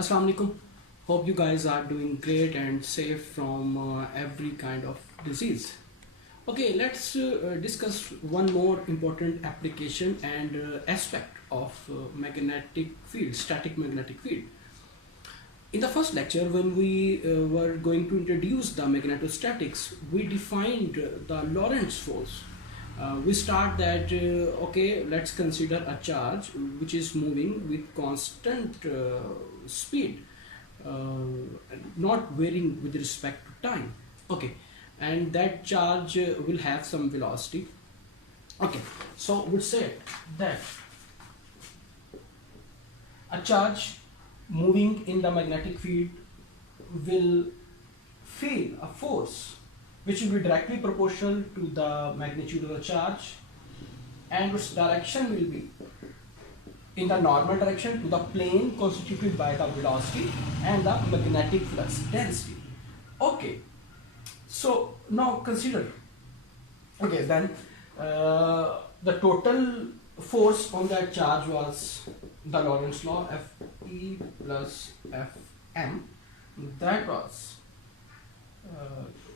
Assalamu alaikum. Hope you guys are doing great and safe from every kind of disease. Okay, let's discuss one more important application and aspect of magnetic field, static magnetic field. In the first lecture, when we were going to introduce the magnetostatics, we defined the Lorentz force. We start that okay, let's consider a charge which is moving with constant speed, not varying with respect to time. Okay, and that charge will have some velocity. Okay, so we say that a charge moving in the magnetic field will feel a force which will be directly proportional to the magnitude of the charge, and its direction will be in the normal direction to the plane constituted by the velocity and the magnetic flux density. Okay, so now consider, okay, then the total force on that charge was the Lorentz law, Fe plus Fm. That was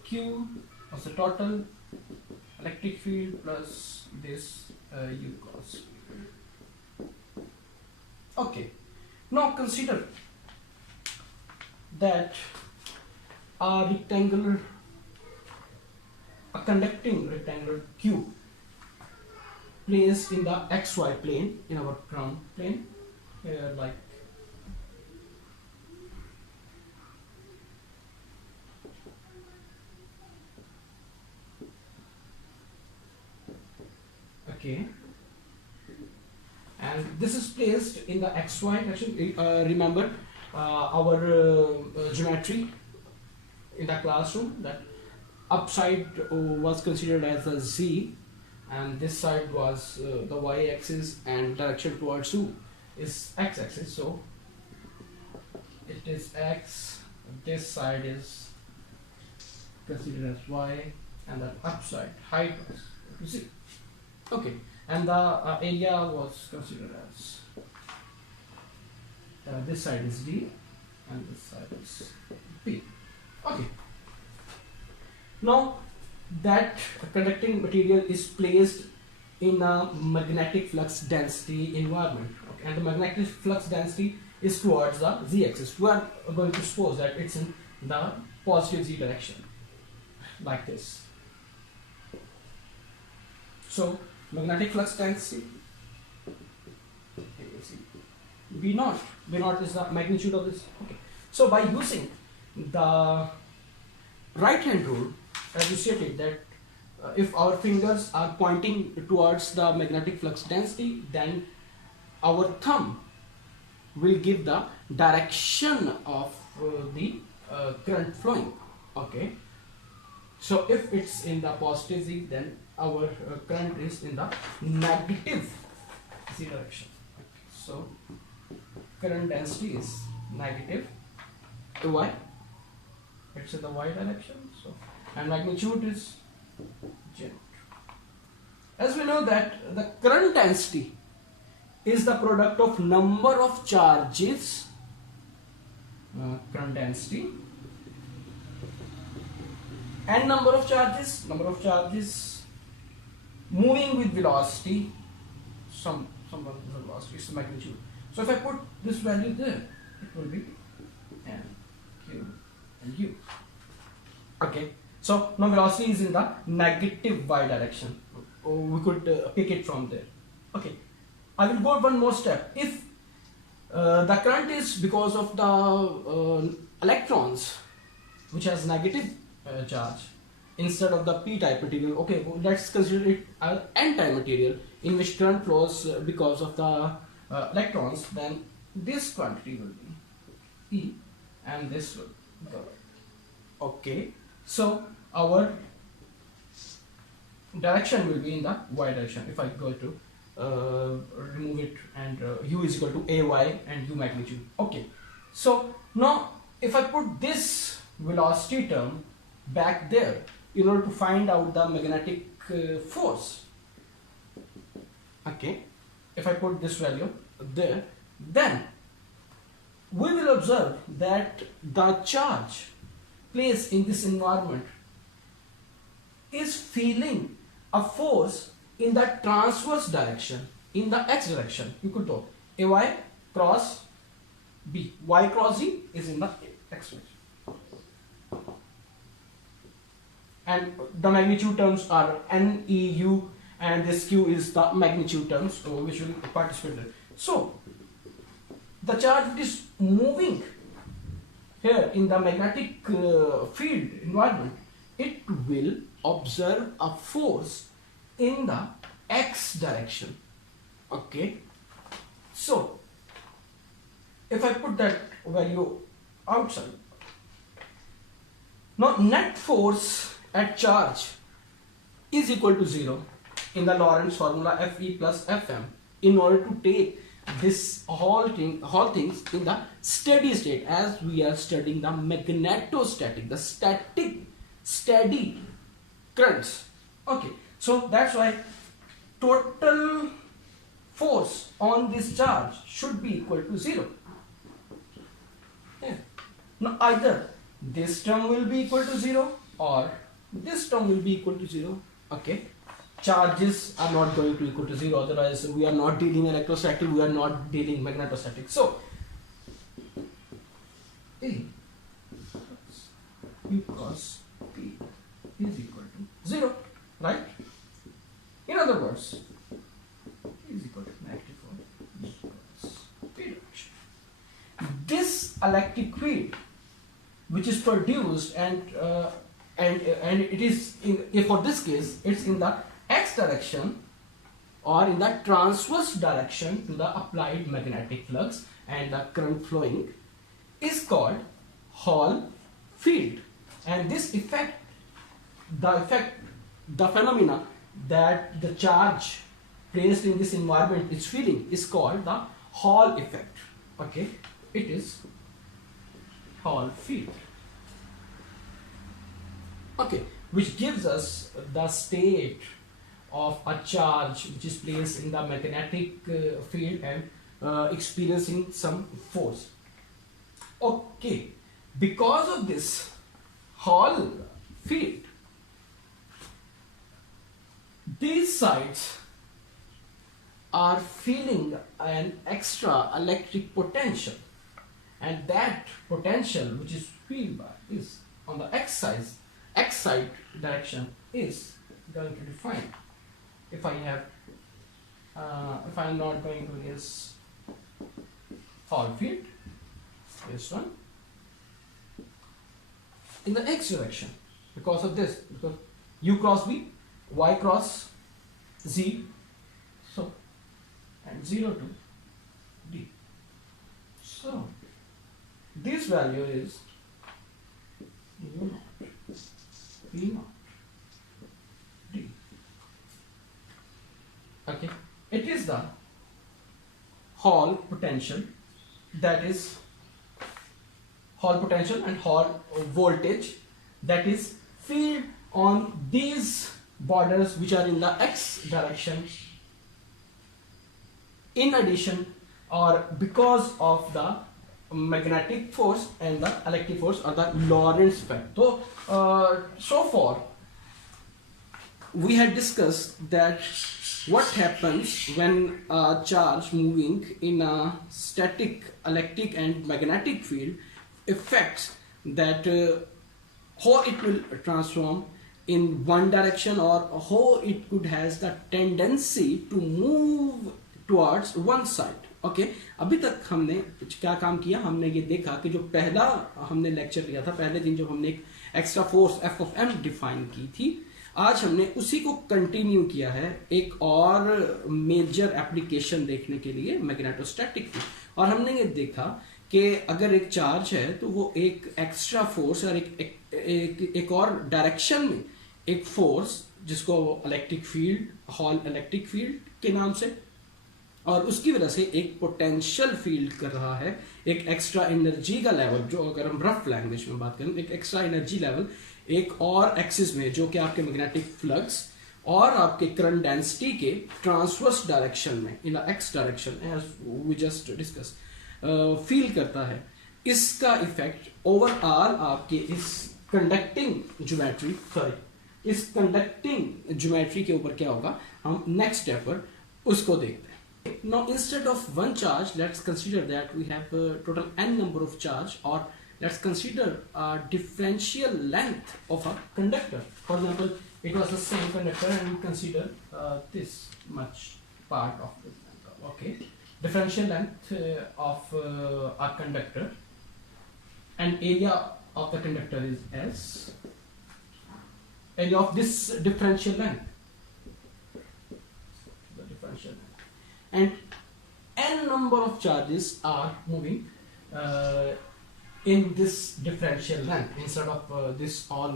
Q was the total electric field plus this U cos. Okay, now consider that a conducting rectangular cube placed in the xy plane, in our ground plane, like okay, and this is placed in the xy direction. Remember our geometry in the classroom, that upside was considered as a z, and this side was the y-axis, and direction towards u is x-axis. So it is x, this side is considered as y, and the upside height was z. Okay, and the area was considered as this side is d and this side is p. Okay, now that conducting material is placed in a magnetic flux density environment, okay, and the magnetic flux density is towards the z-axis. We are going to suppose that it's in the positive z direction, like this. So magnetic flux density, V naught. V naught is the magnitude of this. Okay. So by using the right hand rule, as we stated, that if our fingers are pointing towards the magnetic flux density, then our thumb will give the direction of the current flowing. Okay. So if it's in the positive z, then our current is in the negative z direction. Okay. So current density is negative to y. It's in the y direction. So and magnitude is G. As we know that the current density is the product of number of charges, current density, and number of charges moving with velocity, some velocity is the magnitude. So if I put this value there, it will be n, q, and u. Okay, so now velocity is in the negative y direction. We could pick it from there. Okay, I will go one more step. If the current is because of the electrons which has negative charge instead of the p-type material, okay, well, let's consider it as n-type material in which current flows because of the electrons, then this quantity will be E and this will go. Okay, so our direction will be in the y direction. If I go to remove it, and u is equal to ay and u magnitude. Okay, so now if I put this velocity term back there in order to find out the magnetic force, okay, if I put this value there, then we will observe that the charge placed in this environment is feeling a force in the transverse direction, in the x direction. You could talk ay cross b, y cross z is in the x direction, and the magnitude terms are n, e, u, and this q is the magnitude terms which will participate in. So the charge which is moving here in the magnetic field environment, it will observe a force in the x direction. Okay, so if I put that value outside, now net force at charge is equal to 0 in the Lorentz formula, Fe plus Fm, in order to take this whole things in the steady state, as we are studying the magnetostatic, the static steady currents. Okay, so that's why total force on this charge should be equal to 0. Yeah. Now either this term will be equal to 0 or this term will be equal to 0. Okay, charges are not going to equal to 0, otherwise we are not dealing electrostatic, we are not dealing magnetostatic. So A U cos P is equal to 0, right? In other words, is equal to negative 4 U cos P direction. This electric field which is produced and it is if for this case it's in the x direction or in the transverse direction to the applied magnetic flux and the current flowing, is called Hall field. And this effect, the phenomena that the charge placed in this environment is feeling, is called the Hall effect. Okay, it is Hall field. Okay, which gives us the state of a charge which is placed in the magnetic field and experiencing some force. Okay, because of this Hall field, these sides are feeling an extra electric potential, and that potential which is felt by is on the x side direction is going to define. If I have if I am not going to this Hall field, this one in the x direction, because of this, because u cross b, y cross z, so and 0 to d. So this value is u naught p naught d. Okay, it is the Hall potential, that is Hall potential and Hall voltage, that is field on these borders which are in the x direction, in addition or because of the magnetic force and the electric force or the Lorentz effect. So so far we had discussed that what happens when a charge moving in a static electric and magnetic field affects that how it will transform in one direction or how it could has the tendency to move towards one side. Okay, अभी तक हमने क्या काम किया, हमने ये देखा कि जो पहला हमने लेक्चर लिया था पहले दिन, जब हमने एक extra force F of M define की थी, आज हमने उसी को कंटिन्यू किया है एक और मेजर एप्लीकेशन देखने के लिए मैग्नेटोस्टैटिक की। और हमने ये देखा कि अगर एक चार्ज है तो वो एक एक्स्ट्रा फोर्स और एक और डायरेक्शन में एक फोर्स जिसको electric field, hall electric field के नाम से, और उसकी वजह से एक पोटेंशियल फील्ड कर रहा है, एक एक्स्ट्रा एनर्जी का लेवल, जो अगर हम रफ लैंग्वेज में बात करें एक एक्स्ट्रा एनर्जी लेवल एक और एक्सिस में, जो कि आपके मैग्नेटिक फ्लक्स और आपके करंट डेंसिटी के ट्रांसवर्स डायरेक्शन में in x direction as we just discuss feel करता है। इसका इफेक्ट ओवरऑल आपके इस कंडक्टिंग ज्योमेट्री के ऊपर क्या होगा, हम नेक्स्ट स्टेप पर उसको देखते हैं. Now instead of one charge, let's consider that we have a total n number of charge, or let's consider a differential length of a conductor. For example, it was the same conductor and we consider this much part of this. Okay, differential length of a conductor, and area of the conductor is S. Area of this differential length, the differential length. And n number of charges are moving in this differential length instead of this all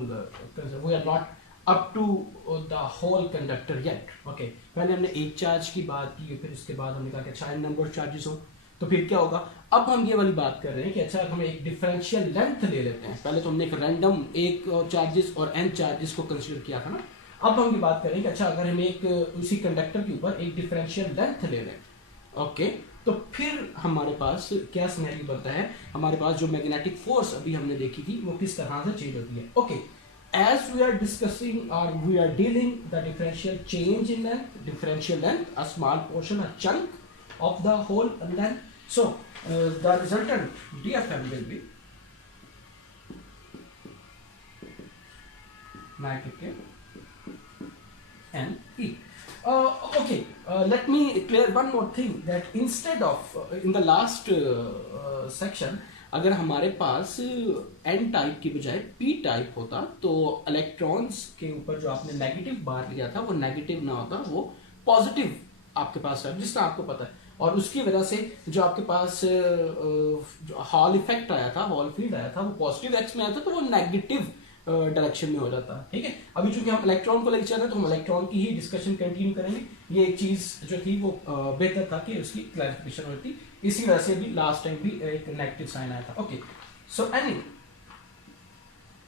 we are not up to the whole conductor yet. Okay, पहले हमने एक चार्ज की बात की, फिर उसके बाद हमने कहा कि अच्छा n नंबर चार्जेस हो, तो फिर क्या होगा. अब हम ये वाली बात कर रहे हैं कि अच्छा हम एक डिफरेंशियल लेंथ ले लेते हैं. पहले तो हमने एक रैंडम एक चार्जेस और n चार्जेस को कंसीडर किया था ना. अब हम ये बात करें कि अच्छा अगर हम एक उसी कंडक्टर के ऊपर एक डिफरेंशियल लेंथ ले लें, ओके, तो फिर हमारे पास क्या सिनेरियो बनता है. हमारे पास जो मैग्नेटिक फोर्स अभी हमने देखी थी वो किस तरह से चेंज होती है. Okay, as we are discussing और we are dealing the differential change in length, differential length, a small portion, a chunk of the whole length. So the resultant DFM will be magnetic NE. Okay, let me clear one more thing, that instead of in the last section, अगर हमारे पास N type की बजाय P type होता तो इलेक्ट्रॉन्स के ऊपर जो आपने नेगेटिव बार लिया था वो नेगेटिव ना होता, वो पॉजिटिव आपके पास है, जिसका आपको पता है. और उसकी वजह से जो आपके पास हॉल इफेक्ट आया था, हॉल फील्ड आया था, वो पॉजिटिव एक्स में आया था, तो वो नेगेटिव डायरेक्शन में हो जाता है. ठीक है, अभी चूंकि हम इलेक्ट्रॉन को लेकर चल रहे हैं तो हम इलेक्ट्रॉन की ही डिस्कशन कंटिन्यू करेंगे. ये एक चीज जो थी वो बेहतर था कि उसकी क्लैरिफिकेशन होती, इसी वजह से भी लास्ट टाइम भी एक नेगेटिव साइन आया था. Okay, so any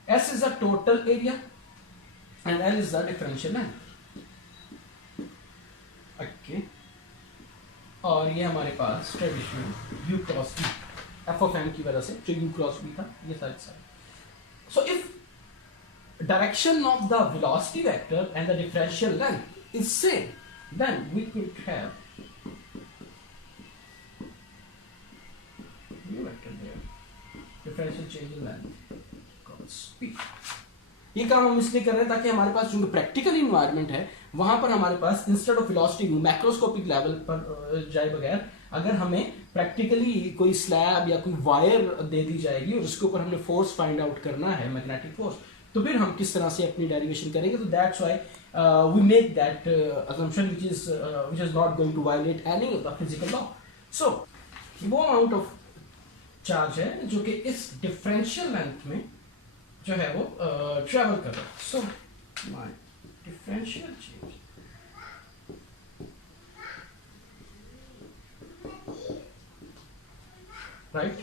S is the total area and L is the differential length. Okay, और ये हमारे पास traditional U cross V, F of M की वजह से जो U क्रॉस V था ये side side. So if direction of the velocity vector and the differential length is same, then we could have new vector there, differential change in length equals P. ये काम हम इसलिए कर रहे हैं ताकि हमारे पास जो प्रैक्टिकल इन्वायरमेंट है वहां पर हमारे पास instead of velocity macroscopic level पर जाए बगैर अगर हमें प्रैक्टिकली कोई स्लैब या कोई वायर दे दी जाएगी और उसके ऊपर हमने फोर्स फाइंड आउट करना है, मैग्नेटिक फोर्स, तो फिर हम किस तरह से अपनी डेरिवेशन करेंगे. तो that's why we make that assumption which is not going to violate any of the physical law. So वो अमाउंट ऑफ चार्ज है जो कि इस डिफरेंशियल लेंथ में जो है वो ट्रेवल कर रहा है. So my differential change right.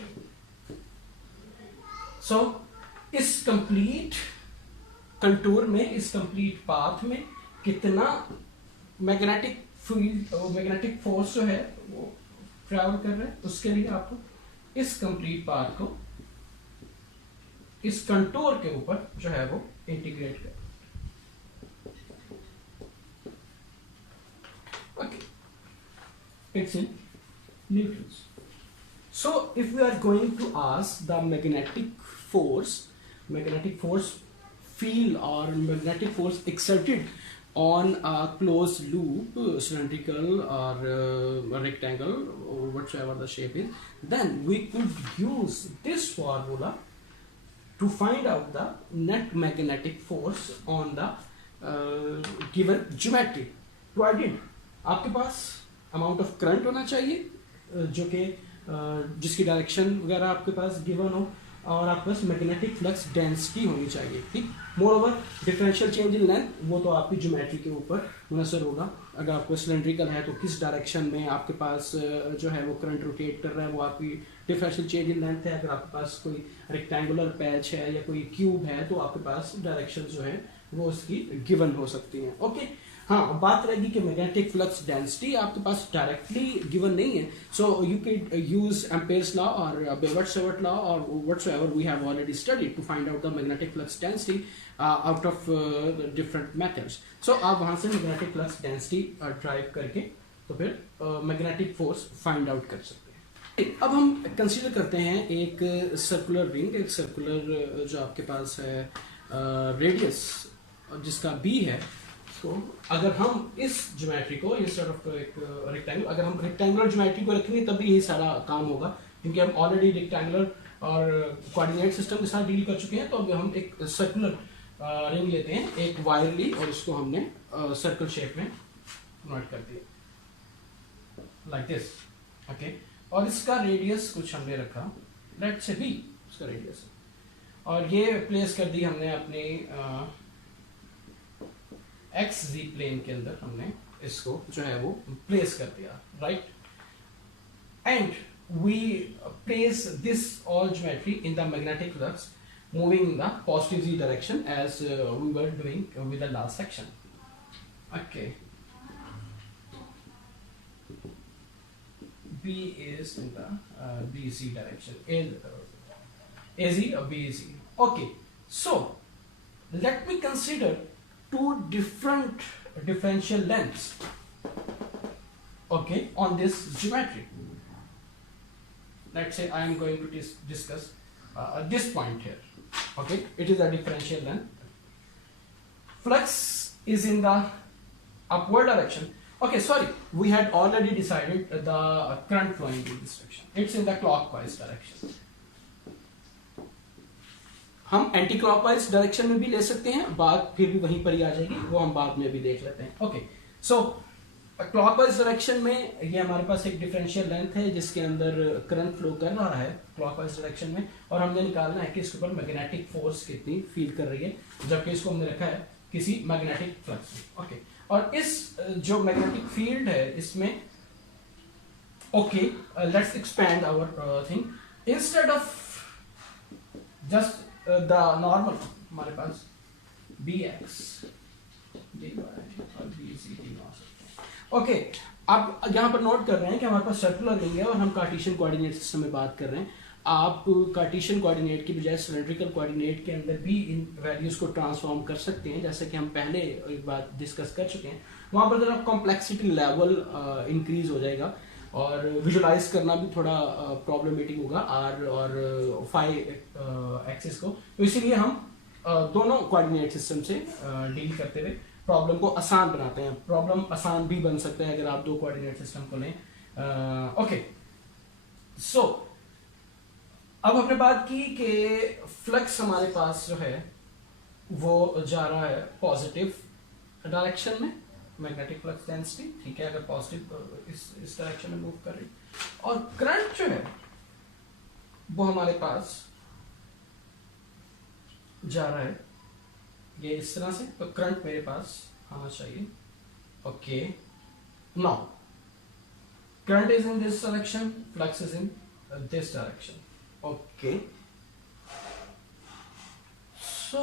So इस कंप्लीट कंटूर में, इस कंप्लीट पाथ में कितना मैग्नेटिक फील्ड और मैग्नेटिक फोर्स जो है वो ट्रैवल कर रहे हैं, उसके लिए आपको इस कंप्लीट पाथ को इस कंटूर के ऊपर जो है वो इंटीग्रेट कर. Okay, it's in Newton's. So if we are going to ask the magnetic force field or magnetic force exerted on a closed loop, cylindrical or rectangle or whatever the shape is, then we could use this formula to find out the net magnetic force on the given geometry. तो I did, आपके पास amount of current होना चाहिए जो कि जिसकी डायरेक्शन वगैरह आपके पास गिवन हो, और आपके पास मैग्नेटिक फ्लक्स डेंसिटी होनी चाहिए. ठीक, more over differential change in length वो तो आपकी ज्योमेट्री के ऊपर मुनसर होगा. अगर आपको सिलेंड्रिकल है तो किस डायरेक्शन में आपके पास जो है वो करंट रोटेट कर रहा है, वो आपकी डिफरेंशियल चेंज इन लेंथ है. अगर आपके पास कोई रेक्टेंगुलर पैच है या कोई क्यूब है तो आपके पास डायरेक्शन जो है वो उसकी गिवन हो सकती हैं. ओके, हाँ, बात रहेगी कि मैग्नेटिक फ्लक्स डेंसिटी आपके पास डायरेक्टली गिवन नहीं है, so you can use Ampere's law और बेवट-सेवर्ट लॉ और whatsoever we have already studied to find out the magnetic flux density out of different methods. So आप वहां से मैग्नेटिक फ्लक्स डेंसिटी ड्राइव करके तो फिर मैग्नेटिक फोर्स फाइंड आउट कर सकते हैं। अब हम कंसीडर करते हैं एक सर्कुलर रिंग, एक सर्कुलर जो आपके पास है रेडियस जिसका बी है। तो अगर हम इस ज्योमेट्री को इंस्टेड ऑफ एक रेक्टेंगल, अगर हम रेक्टेंगुलर ज्योमेट्री को रखेंगे तभी यही सारा काम होगा, क्योंकि हम ऑलरेडी रेक्टेंगुलर और कोऑर्डिनेट सिस्टम के साथ डील कर चुके हैं। तो अब हम एक सर्कुलर रिंग लेते हैं, एक वायर ली और उसको हमने सर्कल शेप में कन्वर्ट कर दिया लाइक दिस, ओके। और इसका रेडियस कुछ हमने रखा, लेट्स से बी उसका रेडियस, और ये प्लेस कर दी हमने अपने एक्स जी प्लेन के अंदर, हमने इसको जो है वो प्लेस कर दिया, right. And we place this all geometry in the magnetic flux moving in the positive Z direction as we were doing with the last section, okay. B is in the BC direction, AZ or BZ. Okay, so let me consider two different differential lengths, okay, on this geometry. Let's say I am going to discuss this point here, okay. It is a differential length. Flux is in the upward direction. Okay, sorry, we had already decided the current flowing in this direction. It's in the clockwise direction. हम anti clockwise direction में भी ले सकते हैं, बात फिर भी वहीं पर ही आ जाएगी, वो हम बाद में भी देख लेते हैं, ओके। सो क्लॉकवाइज डायरेक्शन में ये हमारे पास एक डिफरेंशियल लेंथ है जिसके अंदर करंट फ्लो कर रहा है क्लॉकवाइज डायरेक्शन में, और हमने निकालना है कि इसके ऊपर मैग्नेटिक फोर्स कितनी फील कर रही है, जबकि इसको हमने रखा है किसी मैग्नेटिक फ्लक्स में, ओके। और इस जो मैग्नेटिक फील्ड है इसमें, okay, let's expand our thing, instead of just the normal हमारे पास बी एक्स डी वाई और B C D not, okay. अब यहाँ पर नोट कर रहे हैं कि हमारे पास सर्कुलर रिंग है और हम कार्टेशियन कोऑर्डिनेट सिस्टम में बात कर रहे हैं। आप कार्टेशियन कोऑर्डिनेट की बजाय सिलेंड्रिकल कोऑर्डिनेट के अंदर भी इन वैल्यूज को ट्रांसफॉर्म कर सकते हैं, जैसे कि हम पहले एक बात डिस्कस कर चुके हैं। वहाँ पर जरा कॉम्प्लेक्सिटी लेवल इंक्रीज हो जाएगा और विजुलाइज करना भी थोड़ा प्रॉब्लमेटिक होगा आर और फाइव एक्सिस को, तो इसीलिए हम दोनों कोऑर्डिनेट सिस्टम से डील करते हुए प्रॉब्लम को आसान बनाते हैं। प्रॉब्लम आसान भी बन सकता है अगर आप दो कोऑर्डिनेट सिस्टम को लें, ओके। सो अब हमने बात की कि फ्लक्स हमारे पास जो है वो जा रहा है पॉजिटिव डायरेक्शन में, मैग्नेटिक फ्लक्स डेंसिटी, ठीक है, अगर पॉजिटिव इस डायरेक्शन में मूव कर रही, और करंट जो है वो हमारे पास जा रहा है ये इस तरह से, तो करंट मेरे पास आना चाहिए, okay. Now current is in this direction, flux is in this direction, okay. So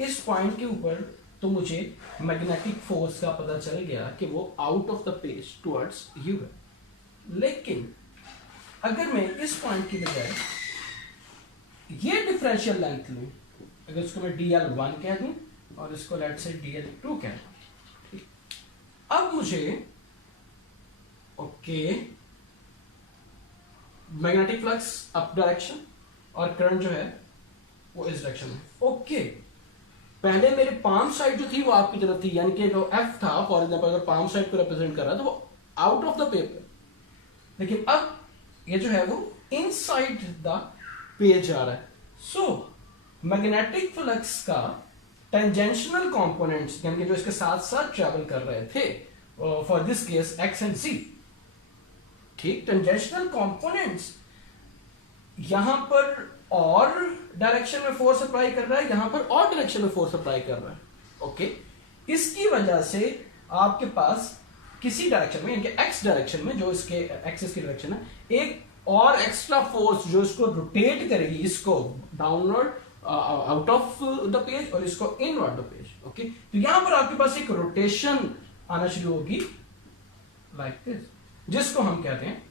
इस पॉइंट के ऊपर तो मुझे मैग्नेटिक फोर्स का पता चल गया कि वो out of the page towards you है, लेकिन अगर मैं इस पॉइंट की बजाय ये डिफरेंशियल लेंथ लूं, अगर इसको मैं dl1 कह दूं और इसको लेट्स से dl2 कह दूं, ठीक। अब मुझे, okay, magnetic flux up direction और करंट जो है वो इस डायरेक्शन में, ओके। पहले मेरे पाम साइड जो थी वो आपकी तरफ थी, यानी कि जो एफ था फॉर एग्जांपल अगर पाम साइड को रिप्रेजेंट कर रहा था वो आउट ऑफ द पेपर, लेकिन अब ये जो है वो इनसाइड द पेज आ रहा है। सो मैग्नेटिक फ्लक्स का टेंजेंशियल कंपोनेंट्स यानी कि जो इसके साथ साथ ट्रेवल कर रहे थे, for this case x and c, ठीक, टेंजेंशियल कंपोनेंट्स यहां पर और डायरेक्शन में फोर्स अप्लाई कर रहा है, यहां पर और डायरेक्शन में फोर्स अप्लाई कर रहा है, ओके। इसकी वजह से आपके पास किसी डायरेक्शन में, यानी कि एक्स डायरेक्शन में जो इसके एक्सिस की डायरेक्शन है, एक और एक्स्ट्रा फोर्स जो इसको रोटेट करेगी, इसको downward out of the page और इसको इनवर्ड द पेज, ओके, तो यहां पर आपके पास एक रोटेशन आना शुरू होगी लाइक दिस, जिसको हम कहते हैं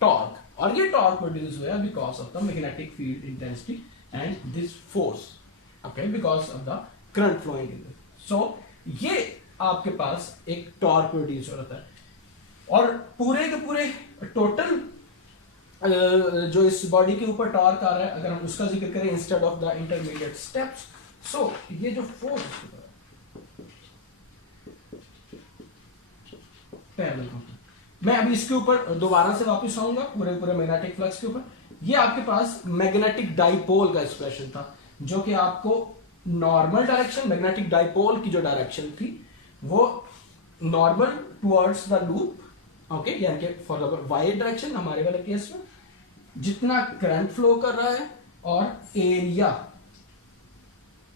टॉर्क, और ये टॉर्क प्रोड्यूस हुआ because of the magnetic field intensity and this force, okay, because of the current flowing in this. So ये आपके पास एक टॉर्क प्रोड्यूस हो रहा है, और पूरे के पूरे टोटल जो इस बॉडी के ऊपर टॉर्क आ रहा है, अगर हम उसका जिक्र करें instead of the intermediate steps, so ये जो फोर्स पैरेलल कंपोनेंट, मैं अभी इसके ऊपर दोबारा से वापस आऊंगा पूरे पूरे मैग्नेटिक फ्लक्स के ऊपर। ये आपके पास मैग्नेटिक डाइपोल का एक्सप्रेशन था, जो कि आपको नॉर्मल डायरेक्शन, मैग्नेटिक डाइपोल की जो डायरेक्शन थी वो normal towards the loop, okay, यानी कि फॉर द वाई डायरेक्शन हमारे वाले केस में जितना करंट फ्लो कर रहा है, और area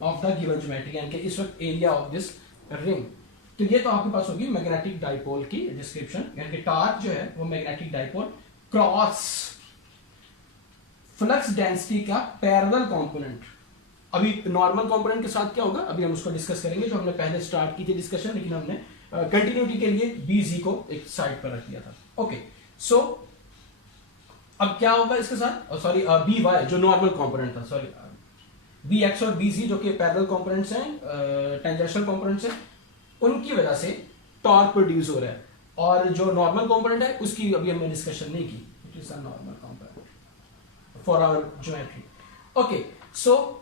of the given geometry, यानी कि इस वक्त एरिया ऑफ दिस रिंग। तो ये तो आपके पास होगी मैग्नेटिक डाइपोल की डिस्क्रिप्शन, यानी कि टॉर्क जो है वो magnetic dipole cross flux density का पैरेलल कंपोनेंट। अभी नॉर्मल कंपोनेंट के साथ क्या होगा, अभी हम उसको डिस्कस करेंगे, जो हमने पहले स्टार्ट की थी डिस्कशन, लेकिन हमने कंटिन्यूटी के लिए BZ को एक साइड पर रख दिया था। ओके, सो अब क्या होगा इसके साथ, सॉरी BY जो नॉर्मल कंपोनेंट था, सॉरी BX और BZ जो कि पैरेलल कंपोनेंट्स हैं, टेंजेंशियल कंपोनेंट्स हैं, उनकी वजह से टॉर्क प्रोड्यूस हो रहा है, और जो नॉर्मल कंपोनेंट है उसकी अभी हमने डिस्कशन नहीं की, it is a normal component for our geometry. Okay, so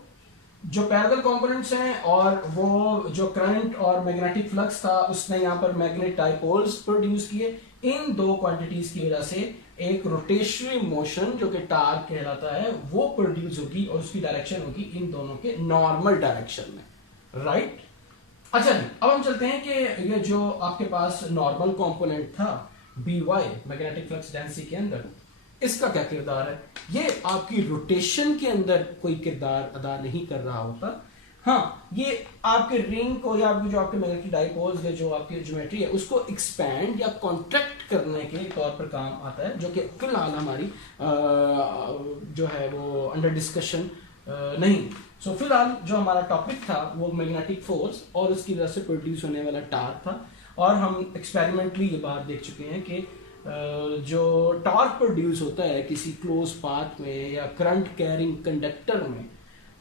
जो पैरेलल कंपोनेंट्स हैं और वो जो करंट और मैग्नेटिक फ्लक्स था उसने यहाँ पर मैग्नेटिक डाइपोल्स प्रोड्यूस किए। इन दो क्वांटिटीज की वजह से एक रोटेशनरी मोशन जो कि टॉर्क कहलाता है वो प्रोड्यूस होगी, और उसकी डायरेक्शन होगी इन दोनों के नॉर्मल डायरेक्शन में, राइट। अच्छा जी, अब हम चलते हैं कि ये जो आपके पास नॉर्मल कंपोनेंट था BY मैग्नेटिक फ्लक्स डेंसिटी के अंदर, इसका क्या किरदार है। ये आपकी रोटेशन के अंदर कोई किरदार अदा नहीं कर रहा होता, हाँ, ये आपके रिंग को या जो आपके मैग्नेटिक डाइपोल्स या जो आपकी ज्योमेट्री है उसको एक्सपैंड या कॉन्ट्रैक्ट करने के तौर पर काम आता है, जो कि फिलहाल हमारी जो है वो अंडर डिस्कशन नहीं। सो फिलहाल जो हमारा टॉपिक था वो मैग्नेटिक फोर्स और उसकी वजह से प्रोड्यूस होने वाला टॉर्क था, और हम एक्सपेरिमेंटली ये बात देख चुके हैं कि जो टॉर्क प्रोड्यूस होता है किसी क्लोज पाथ में या करंट कैरिंग कंडक्टर में,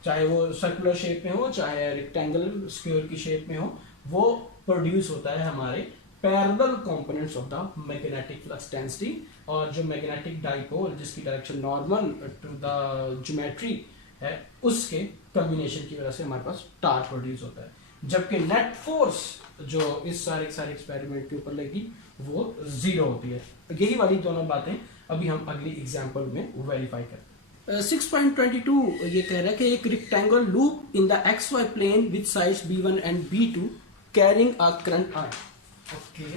चाहे वो सर्कुलर शेप में हो चाहे रेक्टेंगुलर स्क्वायर की शेप में हो, वो प्रोड्यूस होता है हमारे parallel components of the magnetic flux density, और जो मैग्नेटिक डाइपोल जिसकी direction normal to the geometry है उसके कॉम्बिनेशन की वजह से हमारे पास टॉर्क प्रोड्यूस होता है, जबकि नेट फोर्स जो इस सारे एक्सपेरिमेंट के ऊपर लगी वो 0 होती है। यही वाली दोनों बातें अभी हम अगली एग्जांपल में वेरीफाई करते हैं। 6.22 ये कह रहा है कि एक rectangular loop in the XY plane with sides B1 and B2 carrying a current I। Okay,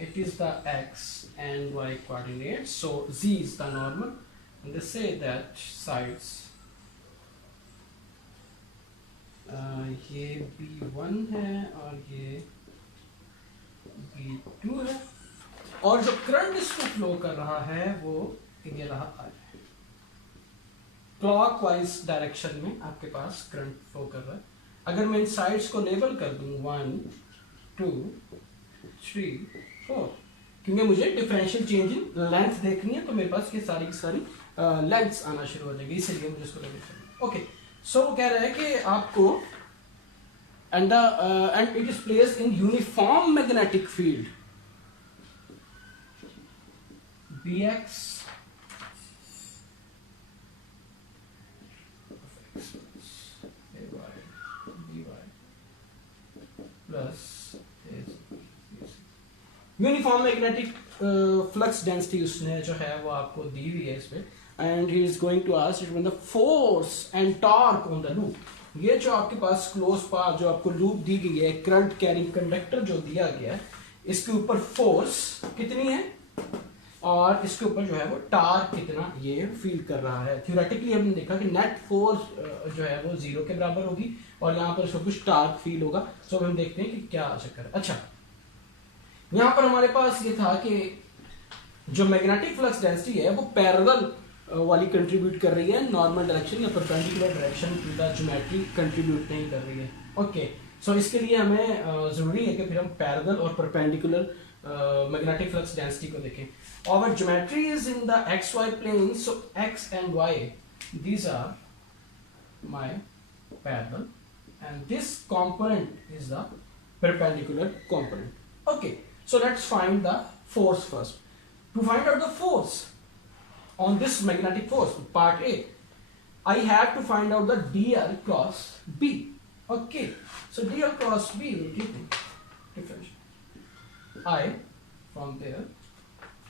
it is the X and Y coordinates, so Z is the normal, and they say that sides ये B1 है और ये B2 है, और जो करंट इसको फ्लो कर रहा है वो ये रहा I। क्लॉकवाइज डायरेक्शन में आपके पास करंट फ्लो कर रहा है। अगर मैं इन साइड्स को लेबल कर दूं 1 2 3 4, क्योंकि मुझे डिफरेंशियल चेंज इन लेंथ देखनी है, तो मेरे पास ये सारी की सारी लेंथ्स आना शुरू हो जाएगी, इसलिए मुझे इसको लेबल करना। ओके, सो वो कह रहा है कि आपको and it is placed in uniform magnetic field Bx plus uniform magnetic flux density उसने जो है वो आपको दी हुई है इस पे, and he is going to ask it the force and torque on the loop. ये जो आपके पास क्लोज पाथ जो आपको लूप दी गई है, करंट कैरिंग कंडक्टर जो दिया गया है, इसके ऊपर फोर्स कितनी है और इसके ऊपर जो है वो टार्क कितना ये फील कर रहा है। थ्योरेटिकली हमने देखा कि नेट फोर्स जो है वो 0 के बराबर होगी और यहाँ पर सब कुछ टार्क फील होगा। सो हम देखते हैं कि क्या चक्कर है। अच्छा, यहाँ पर हमारे पास ये था कि जो मैग्नेटिक फ्लक्स डेंसिटी है वो पैरेलल वाली कंट्रीब्यूट कर रही है, नॉर्मल डायरेक्शन या perpendicular direction to the geometry contribute नहीं कर रही है। ओके, सो इसके लिए हमें ज़रूरी है कि फिर हम पैरेलल और परपेंडिकुलर मैग्नेटिक फ्लक्स डेंसिटी को देखें। Our geometry is in the xy plane, so x and y, these are my parallel, and this component is the perpendicular component. Okay, so let's find the force first. To find out the force on this magnetic force, part A, I have to find out the dl cross B. Okay, so dl cross B will give me differential I from there.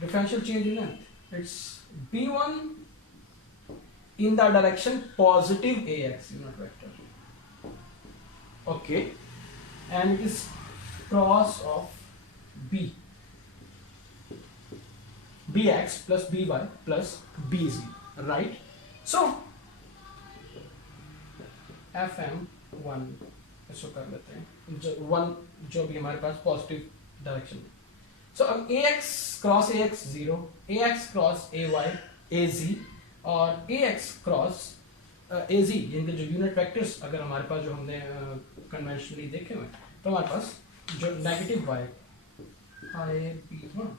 Differential change in length. It's B1 in the direction positive AX unit vector. Okay, and it is cross of B. BX plus BY plus BZ. Right? So FM1 इसको कर लेते हैं, जो 1 जो भी हमारे पास positive direction में। So AX cross AX 0, AX cross AY AZ और AX cross AZ, इनके जो यूनिट वेक्टर्स अगर हमारे पास जो हमने कन्वेंशनली देखे हुए, तो हमारे पास जो negative Y I B1,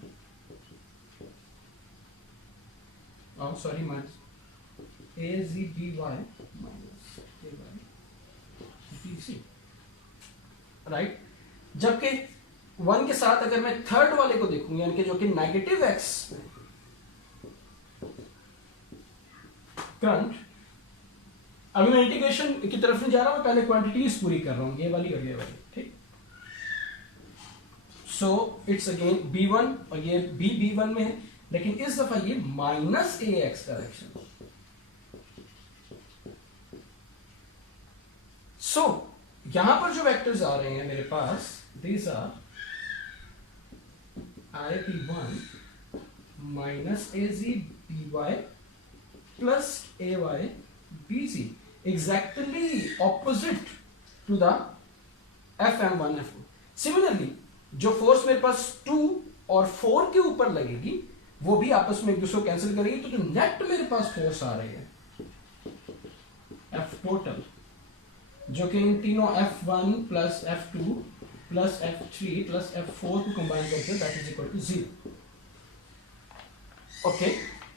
oh sorry minus AZ BY minus AY BC, right. जबकि 1 के साथ अगर मैं थर्ड वाले को देखूंगा, यानी कि जो कि नेगेटिव एक्स करंट, अभी मैं इंटीग्रेशन की तरफ नहीं जा रहा, मैं पहले क्वांटिटीज पूरी कर रहा हूं, ये वाली और ये वाली, ठीक। सो इट्स अगेन B1 और ये B1 में है, लेकिन इस दफा ये minus a x direction. So यहां पर जो वेक्टर्स आ रहे हैं मेरे पास, these are IP1 minus AZ BY plus AY BZ, exactly opposite to the FM1 F2. Similarly, जो फोर्स मेरे पास 2 और 4 के ऊपर लगेगी वो भी आपस में एक दूसरे को कैंसिल करेगी, तो जो नेट मेरे पास फोर्स आ रही है F टोटल, जो कि इन तीनों F1 plus F2 plus F3 plus F4 को कंबाइन करके that is equal to 0। Okay,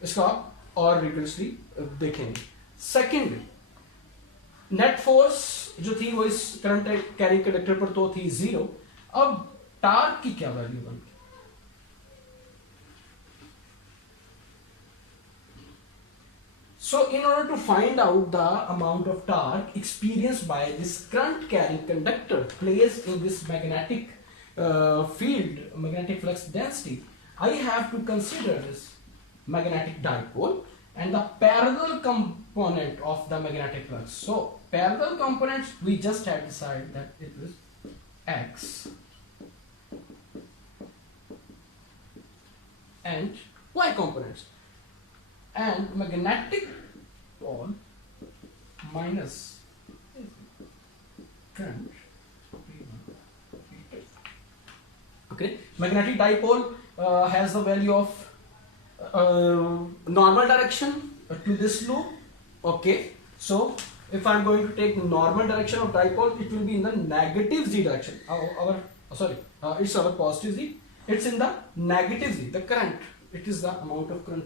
इसका आप और रिगरसली देखेंगे। सेकेंड, नेट फोर्स जो थी वो इस करंट कैरी कंडक्टर पर तो थी 0। अब टार्क की क्या वैल्यू बनती? So in order to find out the amount of torque experienced by this current carrying conductor placed in this magnetic field, magnetic flux density, I have to consider this magnetic dipole and the parallel component of the magnetic flux. So parallel components, we just had decided that it is X and Y components, and magnetic pole minus current V1. Okay, magnetic dipole has the value of normal direction to this loop. Okay, so if I am going to take normal direction of dipole, it will be in the negative z direction. It's our positive z. It's in the negative z. The current, it is the amount of current.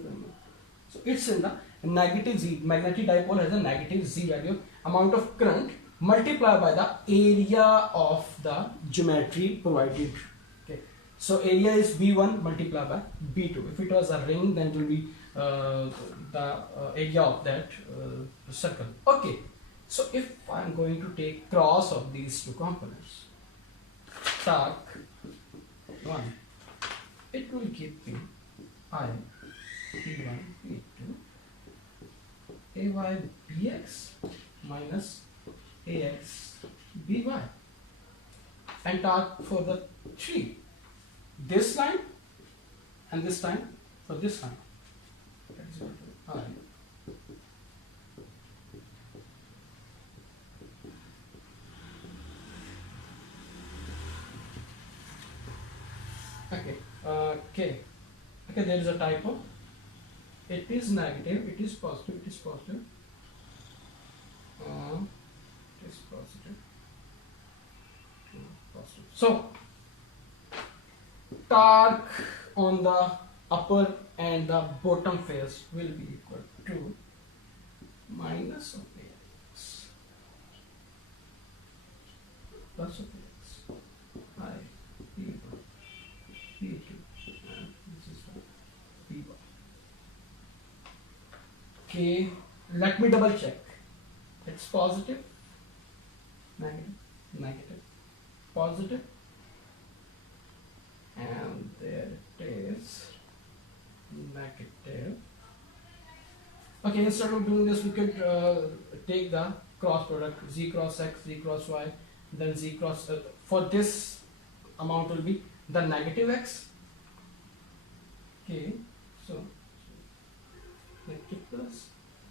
So it's in the negative z. Magnetic dipole has a negative z value, amount of current multiplied by the area of the geometry provided. Okay, so area is B1 multiplied by B2. If it was a ring, then it will be the area of that circle. Okay, so if I am going to take cross of these two components, torque 1, it will give me I P1 P2 AY BX minus AX BY, and torque for the 3, this line and this line for this line, that is equal to I. Okay, there is a typo. it is negative, it is positive, it is positive, it is positive, positive. So torque on the upper and the bottom face will be equal to minus of Ax plus of Ax by P1, P2, and this is the P1. Okay, let me double check. It's positive, negative, negative, positive, and there it is, negative. Okay, instead of doing this, we could take the cross product, z cross x, z cross y, then z cross, for this amount will be the negative x. Okay, so negative plus,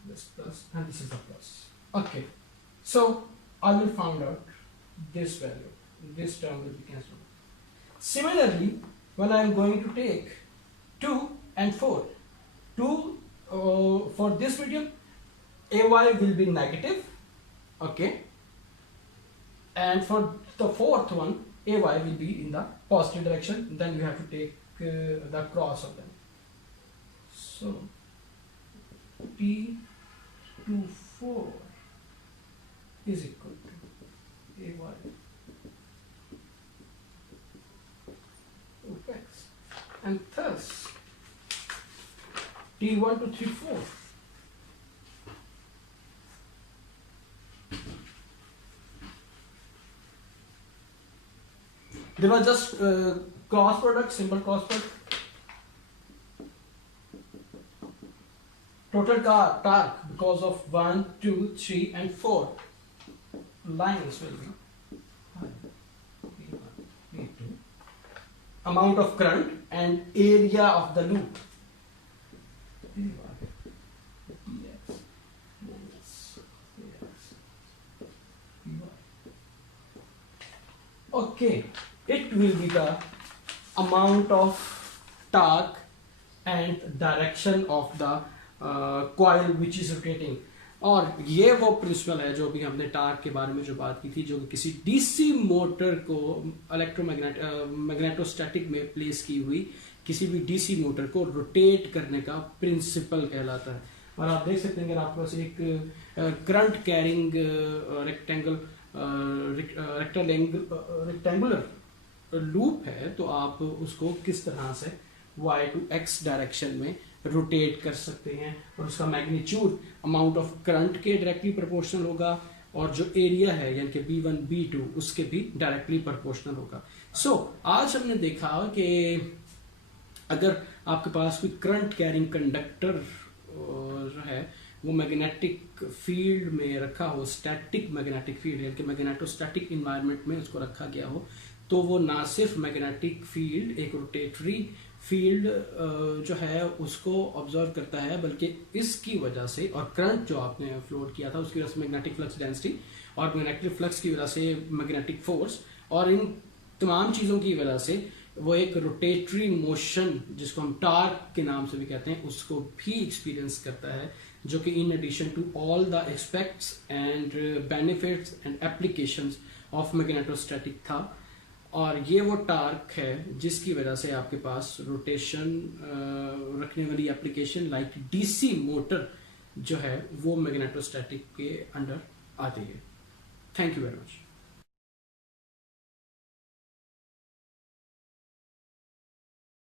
this plus, and this is the plus. Okay, so I will find out this value, this term will be cancelled. Similarly, when I am going to take 2 and 4, 2 for this medium, ay will be negative, okay, and for the fourth one, ay will be in the positive direction. Then you have to take the cross of them. So P24 is equal to ay of x, and thus T1 to T4 they were just cross product, simple cross product. Total torque because of 1, 2, 3 and 4 lines will be P1, P2, amount of current and area of the loop. Okay, it will be the amount of torque and direction of the coil which is rotating. और ये वो प्रिंसिपल है जो भी हमने टार्क के बारे में जो बात की थी, जो किसी डीसी मोटर को मैग्नेटोस्टैटिक में प्लेस की हुई किसी भी डीसी मोटर को रोटेट करने का प्रिंसिपल कहलाता है. और आप देख सकते हैं अगर आपके पास एक करंट कैरिंग रेक्टेंगुलर लूप है तो आप उसको किस तरह से y to x डायरेक्शन में रोटेट कर सकते हैं, और उसका मैग्नीट्यूड अमाउंट ऑफ करंट के डायरेक्टली प्रोपोर्शनल होगा और जो एरिया है यानी कि B1 B2 उसके भी डायरेक्टली प्रोपोर्शनल होगा. सो आज हमने देखा कि अगर आपके पास कोई करंट कैरिंग कंडक्टर है वो मैग्नेटिक फील्ड में रखा हो, स्टैटिक मैग्नेटिक फील्ड यानी कि मैग्नेटोस्टैटिक इन्वायरमेंट में उसको रखा गया हो, तो वो ना सिर्फ मैग्नेटिक फील्ड एक रोटेटरी फील्ड जो है उसको ऑब्जर्व करता है, बल्कि इसकी वजह से और करंट जो आपने फ्लोट किया था उसकी वजह से मैग्नेटिक फ्लक्स डेंसिटी और मैग्नेटिक फ्लक्स की वजह से मैग्नेटिक फोर्स और इन तमाम चीज़ों की वजह से वो एक रोटेटरी मोशन जिसको हम टार्क के नाम से भी कहते हैं उसको भी एक्सपीरियंस करता है, जो कि in addition to all the aspects and benefits and applications of magnetostatic था. और ये वो टार्क है जिसकी वजह से आपके पास रोटेशन रखने वाली एप्लीकेशन लाइक डीसी मोटर जो है वो मैग्नेटोस्टैटिक के अंडर आती है. Thank you very much.